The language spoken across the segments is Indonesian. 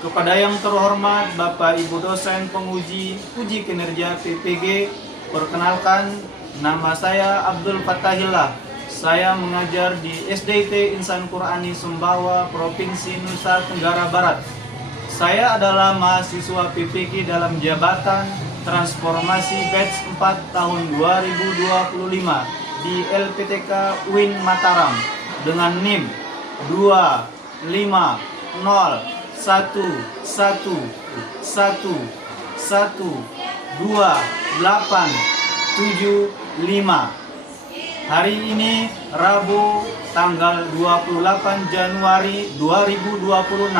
Kepada yang terhormat Bapak Ibu dosen penguji uji kinerja PPG, perkenalkan nama saya Abdul Fattahillah. Saya mengajar di SDIT Insan Qur'ani Sumbawa, Provinsi Nusa Tenggara Barat. Saya adalah mahasiswa PPG dalam jabatan Transformasi Batch 4 tahun 2025 di LPTK UIN Mataram dengan NIM 25111112875. Hari ini Rabu tanggal 28 Januari 2026.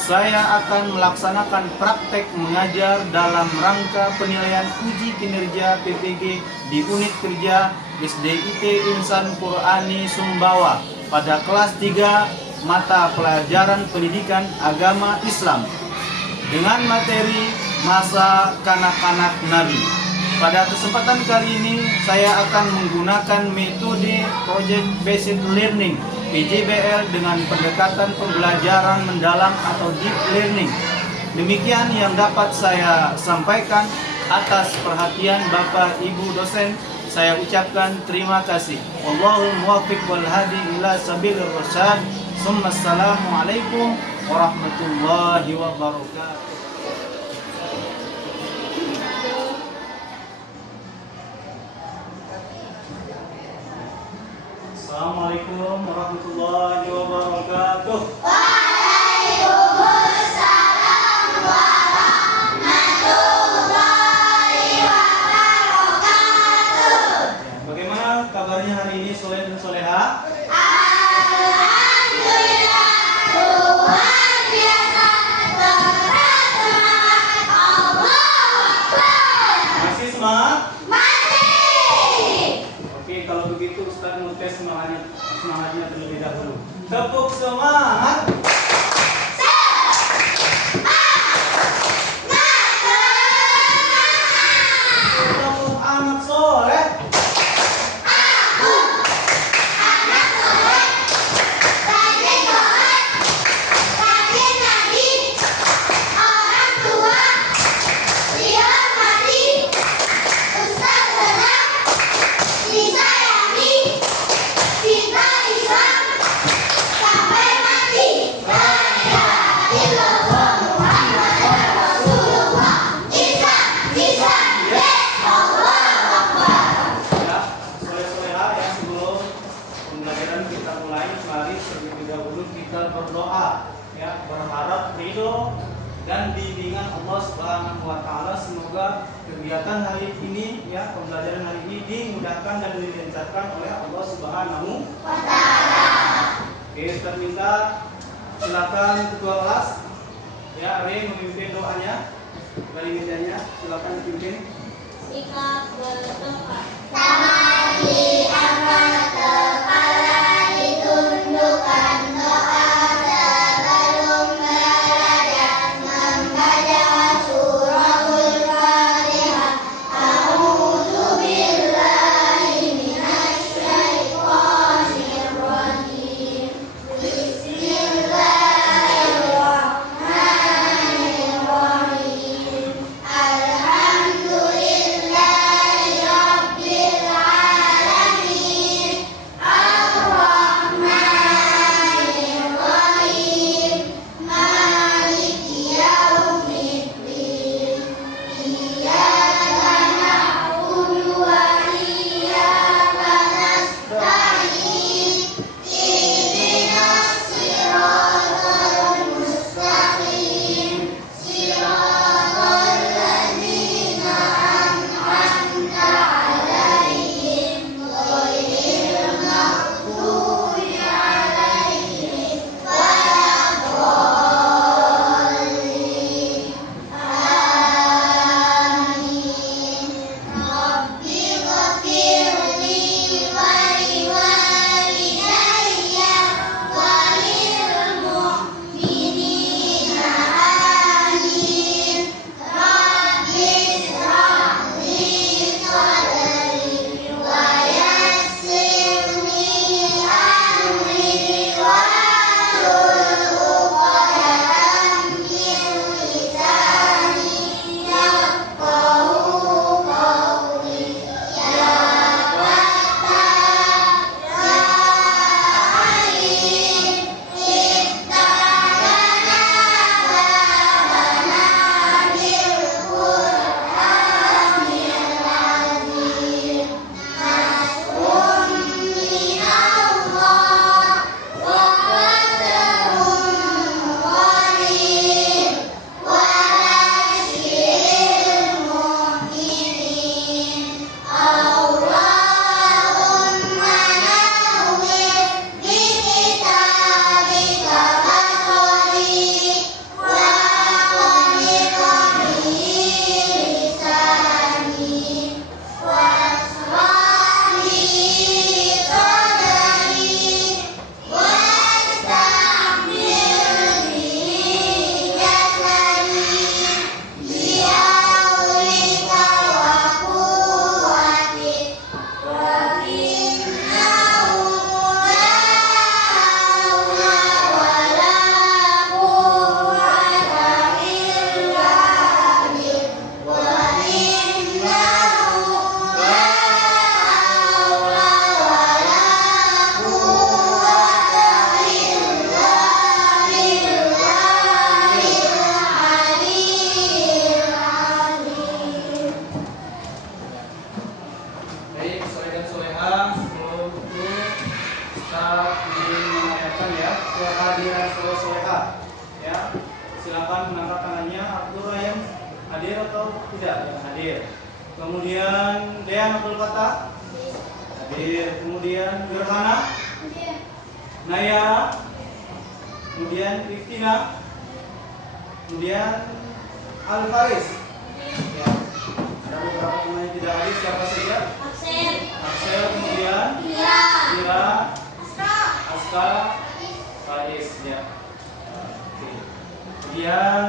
Saya akan melaksanakan praktek mengajar dalam rangka penilaian uji kinerja PPG di unit kerja SDIT Insan Qur'ani Sumbawa pada kelas 3 mata pelajaran pendidikan agama Islam dengan materi masa kanak-kanak Nabi. Pada kesempatan kali ini saya akan menggunakan metode Project Based Learning PJBL dengan pendekatan pembelajaran mendalam atau deep learning. Demikian yang dapat saya sampaikan. Atas perhatian Bapak Ibu dosen, saya ucapkan terima kasih. Wallahul muwaffiq wal hadi ila sabilir rasyad. Assalamualaikum warahmatullahi wabarakatuh. Assalamualaikum warahmatullahi wabarakatuh. Waalaikumsalam warahmatullahi wabarakatuh. Bagaimana kabarnya hari ini, soleh dan soleha? Alhamdulillah, luar biasa, terang semangat, Allahu Akbar. Masih semangat? Masih. Oke, kalau begitu Ustaz mau tes semangatnya terlebih dahulu. Tepuk semangat. Tepuk anak soleh. Aku anak soleh, rajin sholat, rajin ngaji, orang tua dihormati, ustaz senang, disayangi, cinta Islam sampai mati. La ilaha illallah Muhammadur Rasulullah. Islam, Islam, yes, Allahu Akbar. Ya, soleh-soleha ya, sebelum pembelajaran kita mulai, mari terlebih dahulu kita berdoa ya, berharap ridho dan bimbingan Allah Subhanahu wa taala. Semoga kegiatan hari ini ya, pembelajaran hari ini dimudahkan dan dilancarkan oleh Allah Subhanahu Wa ta'ala. Oke, Ustaz minta silakan ketua kelas ya, Ari memimpin doanya. Dari mejanya silakan dipimpin. Sikap berdoa. Tangan diangkat, kepala ditundukkan, doa sebelum belajar, membaca surahul Fatihah. A'udzu billahi minasy syaithanir rajim. Bismillahirrahmanirrahim. Alhamdulillahi dan soleha, sebelum itu kita ingin menanyakan ya kehadiran soleha. Ya, silakan mengangkat tangannya. Abdul Rayyan hadir atau tidak? Ya, hadir. Kemudian Dean Abdul Fatah hadir. Kemudian Gerhana, Naya, kemudian Riftina, kemudian Al Faris. Ya. Ada beberapa teman yang tidak hadir, siapa saja? Axel, kemudian Ira, Aska, Faris. Ya. Oke. Kemudian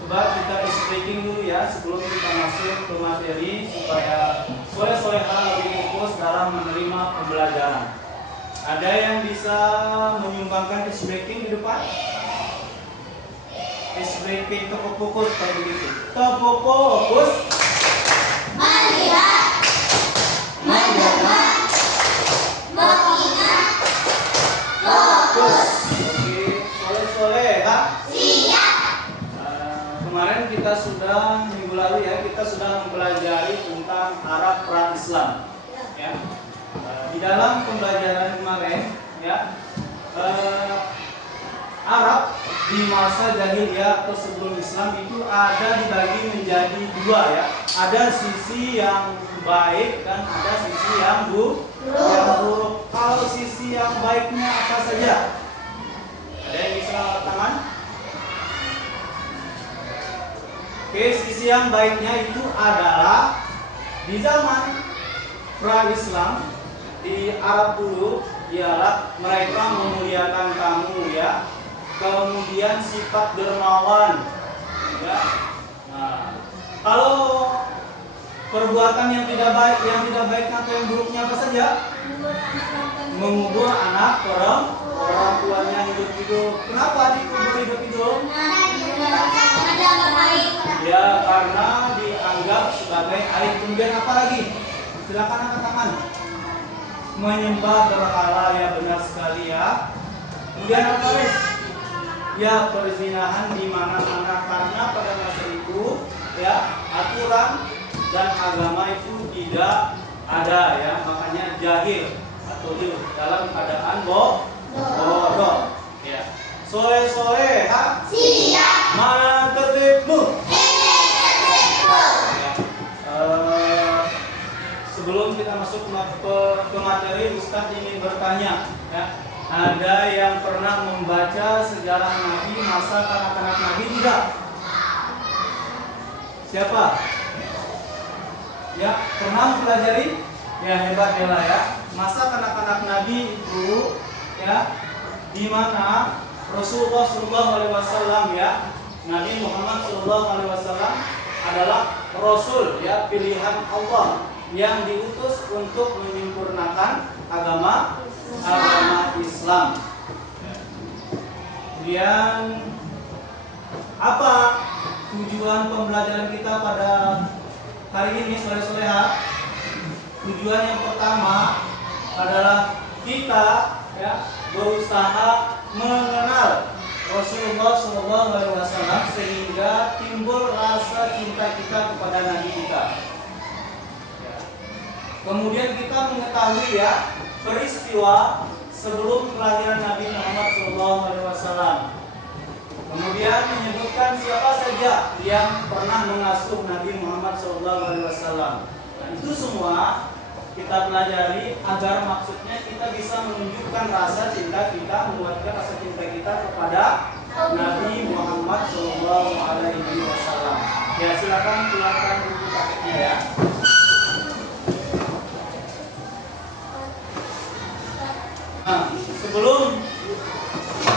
coba kita speaking dulu ya sebelum kita masuk ke materi supaya soleha lebih fokus dalam menerima pembelajaran. Ada yang bisa menyumbangkan speaking di depan? Speaking tepuk fokus kayak begitu. Tepuk fokus. Melihat, mendengar, mengingat, fokus. Oke, soleha. Siap. Kemarin kita sudah minggu lalu ya kita sudah mempelajari tentang Arab pra Islam. Ya. Di dalam pembelajaran kemarin ya Arab di masa jahiliyah atau sebelum Islam itu ada dibagi menjadi dua ya. Ada sisi yang baik dan ada sisi yang buruk. Kalau sisi yang baiknya apa saja? Ada yang bisa angkat tangan? Oke, sisi yang baiknya itu adalah di zaman pra-Islam di Arab dulu ialah mereka memuliakan tamu ya. Kemudian sifat dermawan ya. Nah, kalau perbuatan yang tidak baik atau yang buruknya apa saja? Mengubur anak orang tuanya hidup-hidup. Kenapa dikubur hidup-hidup? Ya, karena dianggap sebagai aib. Kemudian apa lagi? Silakan angkat tangan. Menyembah berhala, ya benar sekali ya. Kemudian apa lagi? Ya, perzinahan di mana-mana karena pada masa itu ya aturan dan agama itu tidak ada ya, makanya jahil atau dalam keadaan bodoh. Ya. Soleha. Siap. Mana tertibmu? Ya. Sebelum kita masuk ke materi, Ustadz ingin bertanya ya. Ada yang pernah membaca sejarah Nabi masa kanak-kanak Nabi tidak? Siapa? Ya, pernah mempelajari? Ya, hebat ya. Masa kanak-kanak Nabi itu ya di mana Rasulullah SAW ya, Nabi Muhammad SAW adalah Rasul ya, pilihan Allah yang diutus untuk menyempurnakan agama Islam. Kemudian apa tujuan pembelajaran kita pada hari ini soleha? Tujuan yang pertama adalah kita ya berusaha mengenal Rasulullah SAW sehingga timbul rasa cinta kita kepada Nabi kita. Kemudian kita mengetahui ya peristiwa sebelum kelahiran Nabi Muhammad SAW. Kemudian menyebutkan siapa saja yang pernah mengasuh Nabi Muhammad SAW. Nah, itu semua kita pelajari agar maksudnya kita bisa menunjukkan rasa cinta kita, menguatkan rasa cinta kita kepada Nabi Muhammad SAW. Ya, silakan keluarkan buku paketnya ya. Nah, sebelum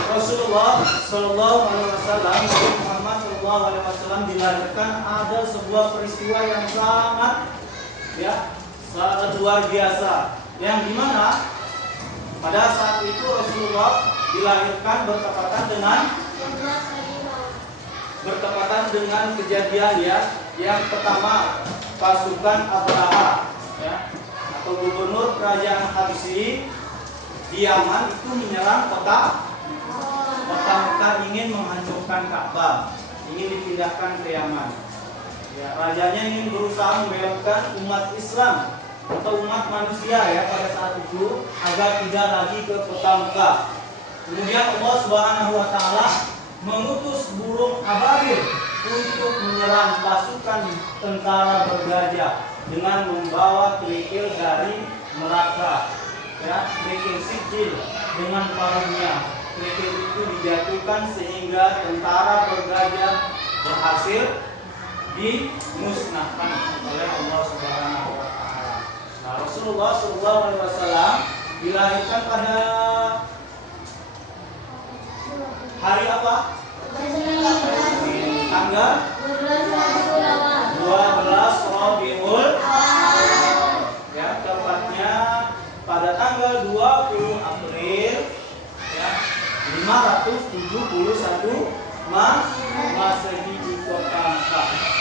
Rasulullah Sallallahu Alaihi Wasallam, Nabi Muhammad Sallallahu Alaihi Wasallam dilahirkan, ada sebuah peristiwa yang sangat luar biasa, yang dimana pada saat itu Rasulullah dilahirkan bertepatan dengan kejadian ya, yang pertama pasukan Abraha ya, atau gubernur kerajaan Habsyi di Yaman itu menyerang kota Mekah, ingin menghancurkan Ka'bah, ingin dipindahkan ke Yaman. Ya, rajanya ingin berusaha membelokkan umat Islam atau umat manusia ya pada saat itu agar tidak lagi ke kota Mekah. Kemudian Allah Subhanahu wa taala mengutus burung ababil untuk menyerang pasukan tentara bergajah dengan membawa kerikil dari neraka. Ya, kerikil sijil dengan paruhnya. Kerikil itu dijatuhkan sehingga tentara bergajah berhasil dimusnahkan oleh Allah Subhanahu wa taala. Nah, Rasulullah SAW dilahirkan pada hari apa? Tanggal 12 Rabiul Awal. Ya, tepatnya pada tanggal 20 April ya, 571 Masehi di kota Mekah.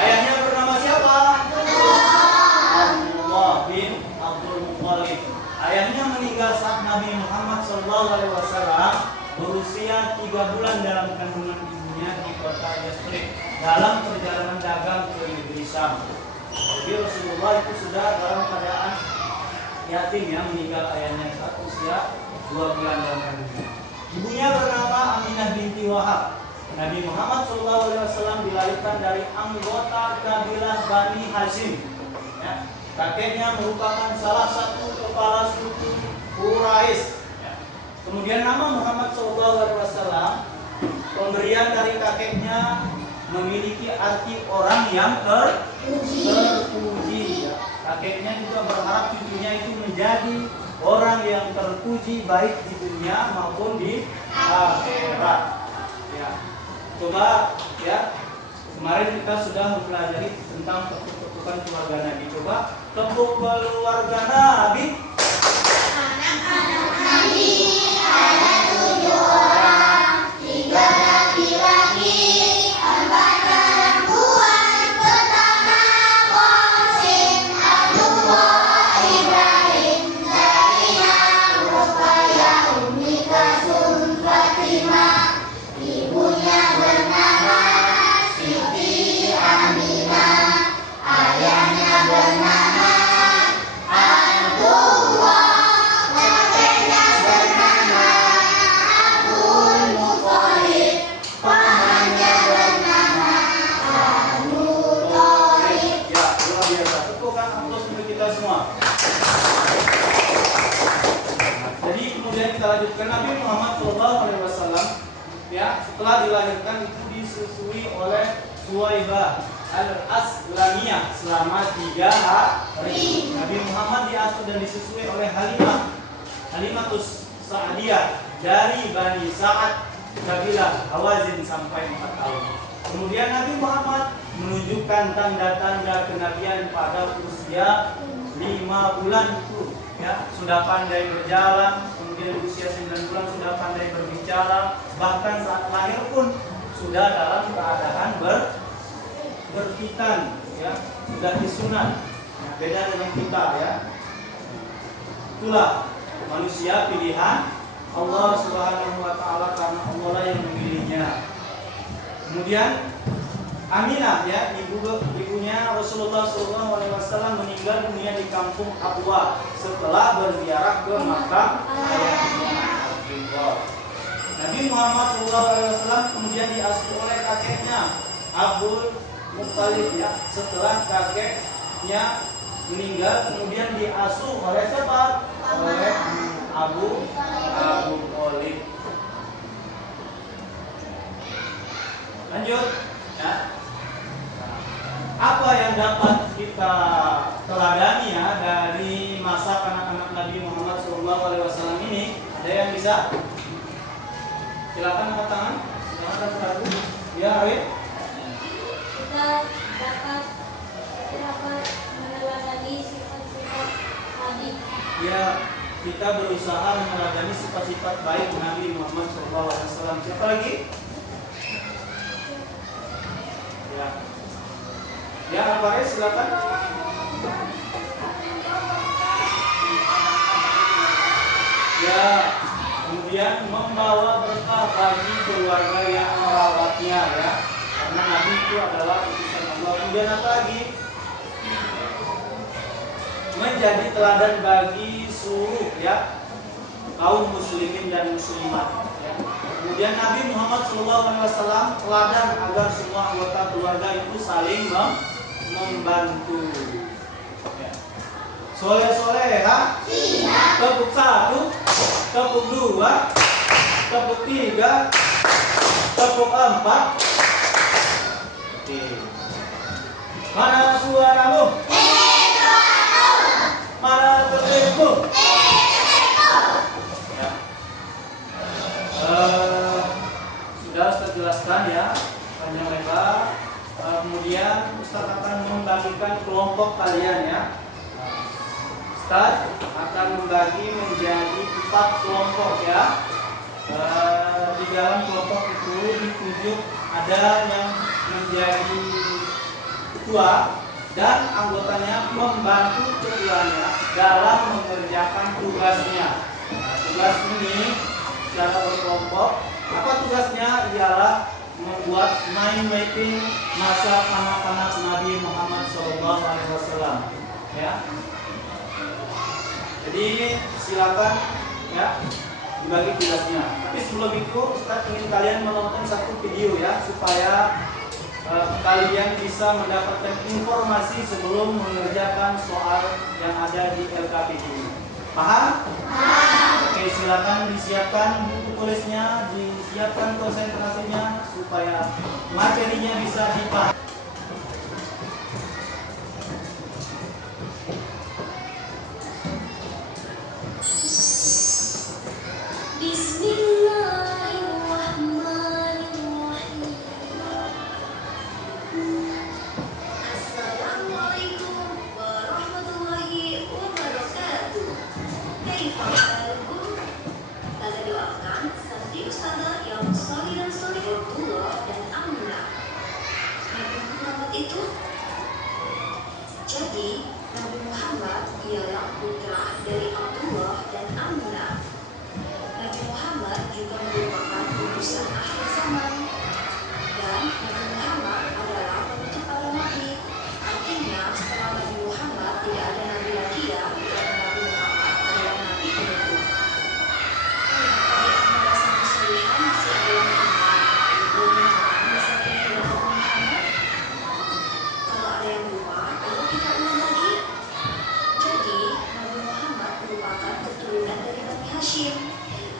Ayahnya bernama siapa? Abdullah bin Abdul Muthalib. Ayahnya meninggal saat Nabi Muhammad SAW berusia 3 bulan dalam kandungan ibunya di kota Yathrib dalam perjalanan dagang ke negeri Syam. Jadi Rasulullah itu sudah dalam keadaan yatim ya, meninggal ayahnya saat usia 2 bulan dalam kandungan. Ibunya bernama Aminah binti Wahab. Nabi Muhammad SAW dilahirkan dari anggota kabilah Bani Hashim. Ya. Kakeknya merupakan salah satu kepala suku Quraisy. Ya. Kemudian nama Muhammad SAW, pemberian dari kakeknya memiliki arti orang yang terpuji. Ya. Kakeknya juga berharap cucunya itu menjadi orang yang terpuji baik di dunia maupun di akhirat. Ya. Coba ya, kemarin kita sudah mempelajari tentang tepuk-tepukan keluarga Nabi. Coba tepuk keluarga Nabi. Anak-anak Nabi ada 7 orang, 3 laki-laki, 4 perempuan. Pertama Qasim, Abdullah, Ibrahim, Zainab, Ruqayyah, Ummi Kalsum, Fatimah. Ibunya bernama Siti Aminah, ayahnya bernama Abdullah, kakeknya bernama Abdul Muthalib, pamannya bernama Abu Thalib. Ya, luar biasa. Tepukkan aplaus untuk kita semua. Jadi kemudian kita lanjutkan, Nabi Muhammad SAW ya, setelah dilahirkan itu disusui oleh Suwaibah al-Aslamiyah selama 3 hari. Nabi Muhammad diasuh dan disusui oleh Halimatus Sa'diyah dari Bani Sa'ad kabilah Hawazin sampai 4 tahun. Kemudian Nabi Muhammad menunjukkan tanda-tanda kenabian pada usia 5 bulan itu ya, sudah pandai berjalan. Kemudian usia 9 bulan sudah pandai berbicara, bahkan saat lahir pun sudah dalam keadaan berkhitan ya, sudah disunat. Nah, beda dengan kita ya. Itulah manusia pilihan Allah Subhanahu wa taala, karena Allah lah yang memilihnya. Kemudian Aminah ya, ibunya Rasulullah SAW meninggal dunia di kampung Abwa setelah berziarah ke Makkah. Nabi Muhammad SAW kemudian diasuh oleh kakeknya Abdul Muthalib ya. Setelah kakeknya meninggal, kemudian diasuh oleh siapa? Oleh Abu Thalib. Lanjut ya. Apa yang dapat kita teladani ya dari masa kanak-kanak Nabi Muhammad SAW ini? Ada yang bisa? Silakan angkat tangan. Silakan ragu. Ya, Arif. Kita dapat meneladani sifat-sifat Nabi. Ya, kita berusaha meneladani sifat-sifat baik Nabi Muhammad SAW. Siapa lagi? Ya. Ya, Alvarez, silakan. Ya, kemudian membawa berkah bagi keluarga yang merawatnya ya. Karena Nabi itu adalah utusan Kemudian apa lagi? Menjadi teladan bagi seluruh ya kaum muslimin dan muslimat. Ya. Kemudian Nabi Muhammad SAW teladan agar semua anggota keluarga itu saling membantu. Ya. Soleh ha? Tepuk 1, tepuk 2, tepuk 3, tepuk 4. Oke. Mana suaramu? Mana tertibmu? Ya. Sudah Ustaz jelaskan ya panjang lebar. Kemudian Ustaz akan membagikan kelompok kalian ya. Ustaz akan membagi menjadi 4 kelompok ya. Di dalam kelompok itu ditunjuk ada yang menjadi ketua dan anggotanya membantu ketuanya dalam mengerjakan tugasnya. Nah, tugas ini secara berkelompok, apa tugasnya? Ialah membuat mind mapping masa kanak-kanak Nabi Muhammad SAW. Ya. Jadi silakan ya dibagi tugasnya. Tapi sebelum itu Ustaz ingin kalian menonton satu video ya supaya kalian bisa mendapatkan informasi sebelum mengerjakan soal yang ada di LKPD. Paham? Oke, silakan disiapkan buku tulisnya, disiapkan konsentrasinya supaya materinya bisa dipahami. Bismillahirrahmanirrahim. Assalamualaikum warahmatullahi wabarakatuh. Kaifahalukum? Kita doakan santri ustazah yang solih dan solihah dan amanah. Nabi Muhammad itu jadi Nabi Muhammad ialah putra dari Abdullah dan Aminah. Nabi Muhammad juga merupakan utusan akhir zaman. Dan Nabi Muhammad adalah penutup para nabi. Artinya setelah Nabi Muhammad tidak ada nabi lagi ya, karena Nabi Muhammad adalah nabi penutup. Tadi antara sang solihah masih ada yang ingat bagaimana masa kehidupan Nabi Muhammad. Kalau ada yang lupa, ayo kita ulang lagi. Jadi Nabi Muhammad merupakan keturunan dari Bani Hashim.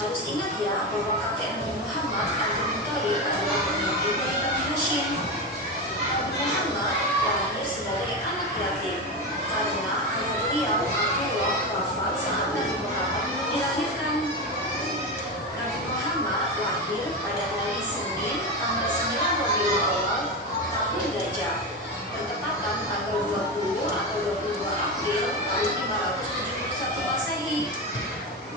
Harus ingat ya bahwa kakek Nabi Muhammad Abdul Muthalib adalah pemimpin dari Bani Hashim. Nabi Muhammad lahir sebagai anak yatim karena ayah beliau Abdullah wafat saat Nabi Muhammad belum dilahirkan. Nabi Muhammad lahir pada hari Senin tanggal 9 Rabiul Awal tahun Gajah, bertepatan tanggal 20 atau 22 April tahun 571 Masehi.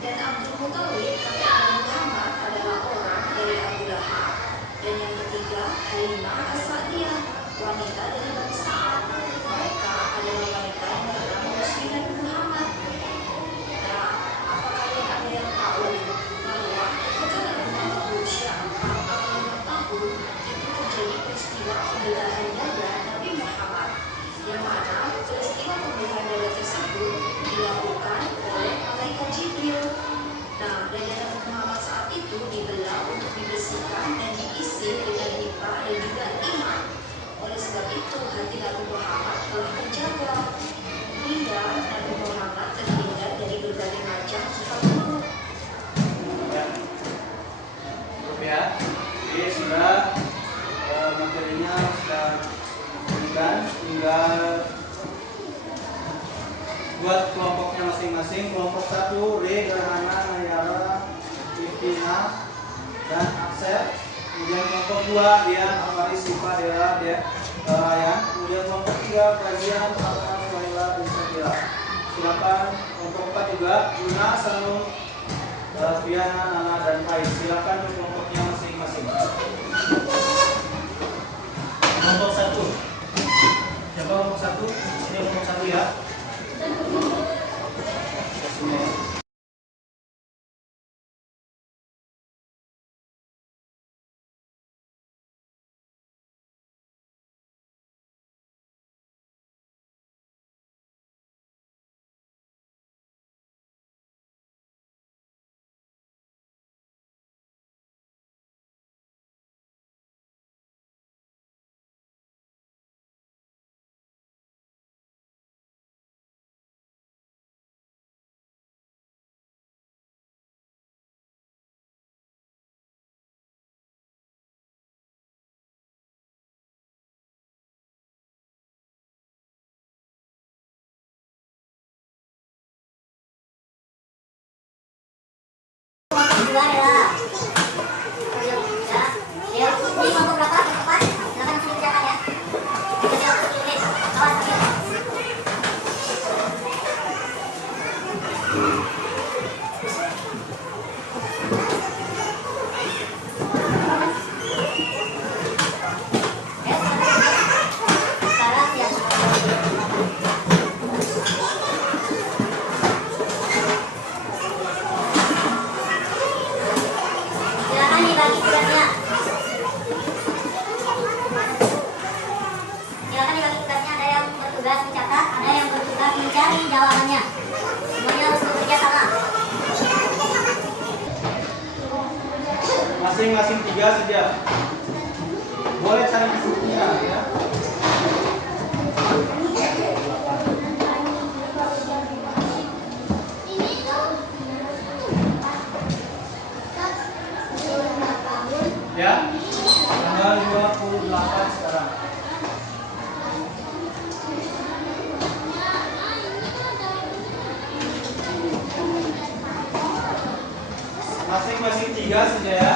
Dan Abdul Muthalib kakek Nabi Muhammad adalah orang dari Abu Lahab. Dan yang ketiga Halimah As-Sa'diyah, wanita dari Bani Sa'ad. Mereka adalah wanita yang bernama Muslim Nabi Muhammad. Nah, apa kalian ada yang tahu bahwa ketika Nabi Muhammad berusia 4 atau 5 tahun itu terjadi peristiwa pembelahan dada Nabi Muhammad, yang mana peristiwa pembelahan dada tersebut dilakukan oleh malaikat Jibril. Nah, dada Nabi Muhammad saat itu dibelah untuk dibersihkan dan diisi dengan hikmah dan juga iman. Oleh sebab itu hati Nabi Muhammad telah terjaga hingga Nabi Muhammad terhindar dari berbagai macam sifat buruk. Ya. Cukup ya. Jadi sudah materinya sudah diberikan, tinggal buat kelompoknya masing-masing. Kelompok 1 Re, Gerhana, Nayara, Iftina, dan Aksel. Kemudian kelompok 2 Dian, Amari, Siva, Dela, Ryan. Kemudian kelompok 3 Kajian, Alma, Suhaila, dan Sakila. Silakan kelompok 4 juga Luna, Sanung, Fiana, Nana, dan Faiz. Silakan ke kelompoknya masing-masing. Kelompok 1. Siapa kelompok 1? Ini kelompok 1 ya. Sini. dua adalah ya. Ya, ini kelompok berapa? Keempat. Silakan langsung dikerjakan ya. Jadi langsung tulis. Awas sakit. Sekarang ya. Silakan dibagi tugasnya. Silakan dibagi tugasnya. Ada yang bertugas mencatat, ada yang bertugas mencari jawabannya. Semuanya harus bekerja sama. Masing-masing 3 saja. Boleh cari bukunya ya. Ya. Tanggal 28 sekarang. Masing-masing 3 saja ya.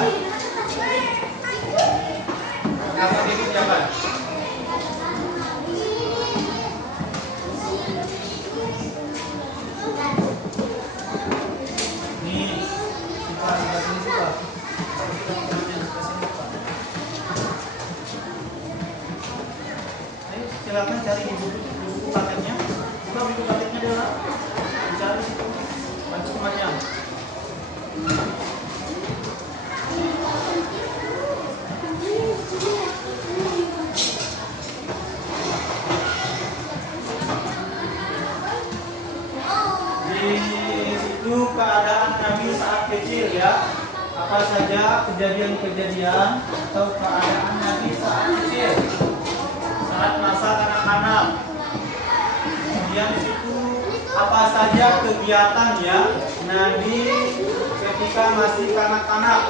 Apa ini siapa? Nih, siapa sebelah sini siapa? Ayo silakan cari di buku patetnya. Buka buku patetnya dulu. Cari situ. Bantu temannya. Di situ keadaan Nabi saat kecil ya. Apa saja kejadian-kejadian atau keadaan Nabi saat kecil, saat masa kanak-kanak. Kemudian di situ apa saja kegiatan ya Nabi ketika masih kanak-kanak.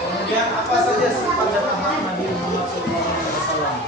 Kemudian apa saja sifat dan akhlak Nabi Muhammad SAW.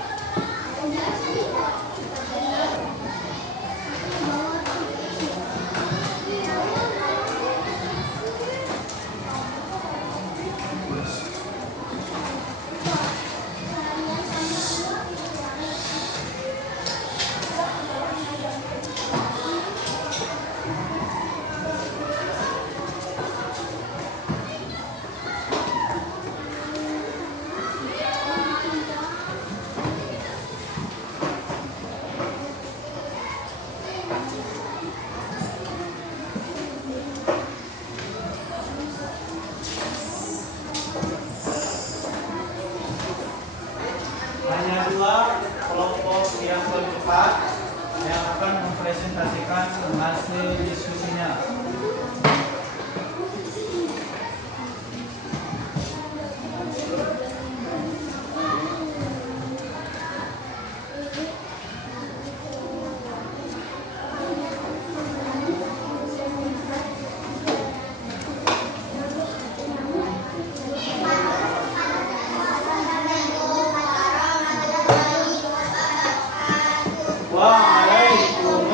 Hanya 2 kelompok yang berdebat yang akan mempresentasikan hasil diskusinya. Waalaikumsalam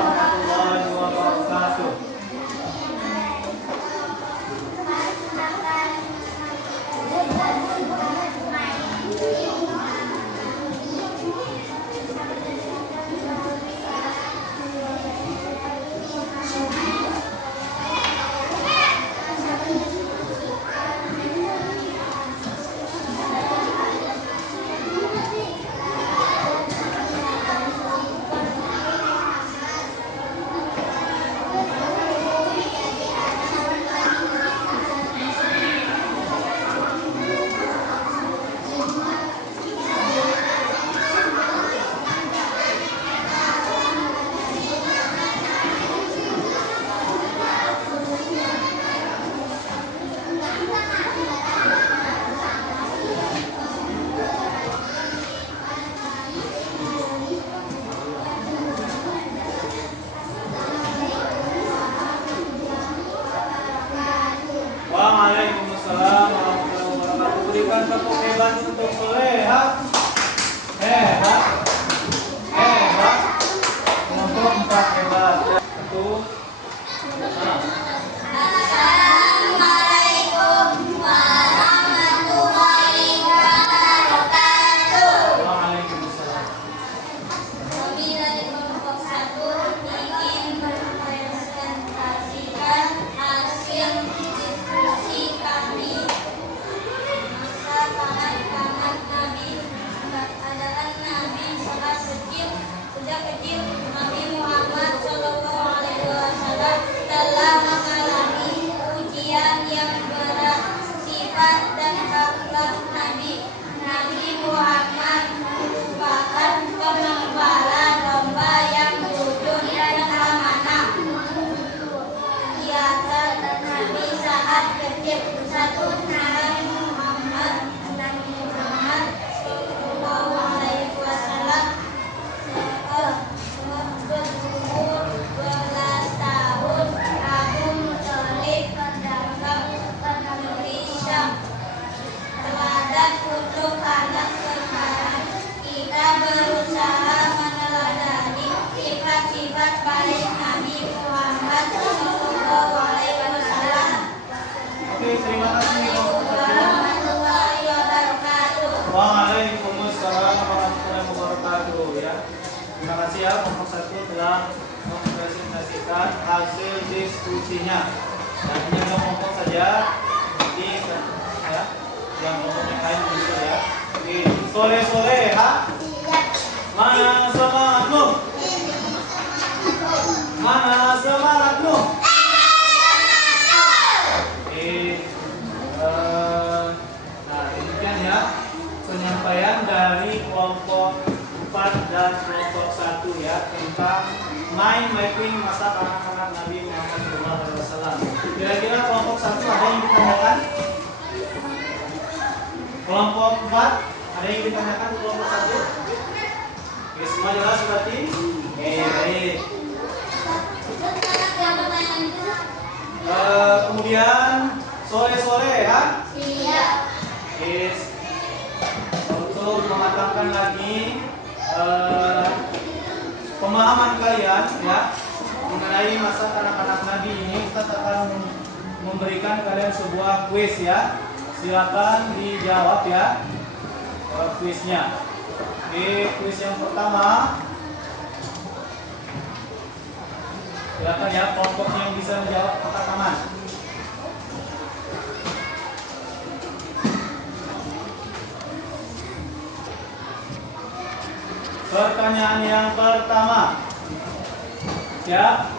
warahmatullahi wabarakatuh. Terima kasih ya kelompok 1 telah mempresentasikan hasil diskusinya. Dan ini adalah kelompok saja di ya, yang kelompok yang lain bisa ya. Oke, sore-sore ha? Mana semangatmu? Mana semangatmu? Oke, nah demikian ya penyampaian dari kelompok 4 dan kelompok 1 ya tentang mapping masa kanak-kanak Nabi Muhammad SAW. Kira-kira kelompok 1 ada yang ditanyakan? Kelompok 4 ada yang ditanyakan kelompok 1? Oke, semua jelas berarti? Oke, baik. Kemudian sore-sore ya? Iya. Yes. Untuk mematangkan lagi pemahaman kalian ya mengenai masa kanak-kanak Nabi ini, kita akan memberikan kalian sebuah kuis ya. Silakan dijawab ya kuisnya. Oke, kuis yang pertama. Silakan ya kelompok yang bisa menjawab angkat tangan. Pertanyaan yang pertama, ya,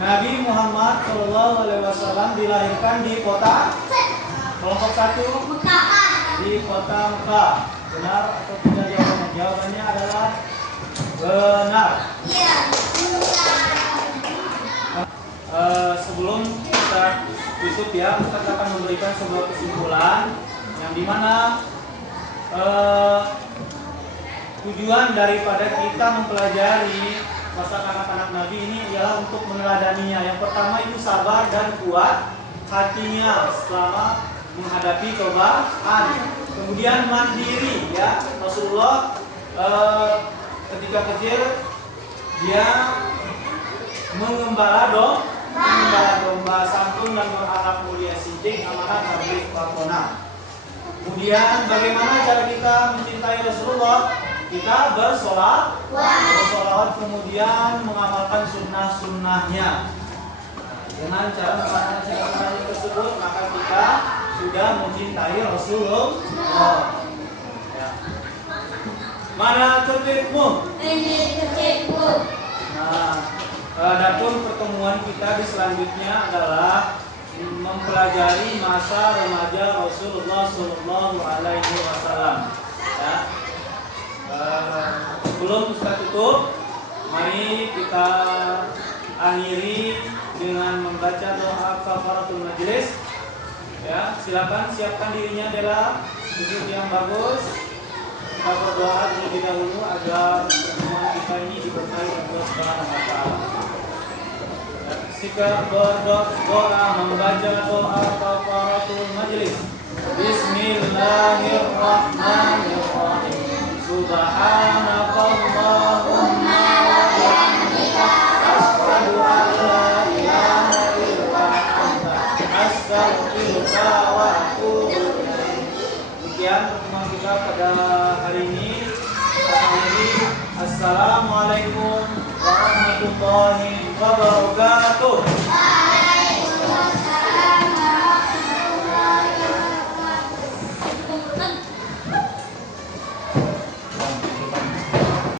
Nabi Muhammad SAW dilahirkan di kota kelompok 1 Mekah. di kota Mekah. Benar atau tidak jawabannya? Jawabannya adalah benar. Iya. Sebelum kita tutup ya, kita akan memberikan sebuah kesimpulan yang dimana tujuan daripada kita mempelajari masa kanak-kanak Nabi ini ialah untuk meneladaninya. Yang pertama itu sabar dan kuat hatinya selama menghadapi cobaan. Kemudian mandiri ya. Rasulullah ketika kecil dia mengembala domba santun dan berharap mulia sidik amanat tabligh wakona. Kemudian bagaimana cara kita mencintai Rasulullah? Kita bersolawat, kemudian mengamalkan sunnah-sunnahnya. Dengan cara mengamalkan sunnah-sunnahnya tersebut, maka kita sudah mencintai Rasulullah. Ya. Mana tertibmu? Ini tertibmu. Nah, adapun pertemuan kita di selanjutnya adalah mempelajari masa remaja Rasulullah Shallallahu Alaihi Wasallam. Ya. Sebelum kita tutup, mari kita akhiri dengan membaca doa kafaratul majelis. Ya, silakan siapkan dirinya adalah duduk yang bagus. Kita berdoa terlebih dahulu agar pertemuan kita ini diberkahi oleh Allah Subhanahu wa taala. Sikap berdoa membaca doa kafaratul majelis. Bismillahirrahmanirrahim. Subhanakallahumma wa bihamdika asyhadu an la ilaha illa anta astaghfiruka wa atubu ilaik. Demikian pertemuan kita pada hari ini. Assalamualaikum warahmatullahi wabarakatuh.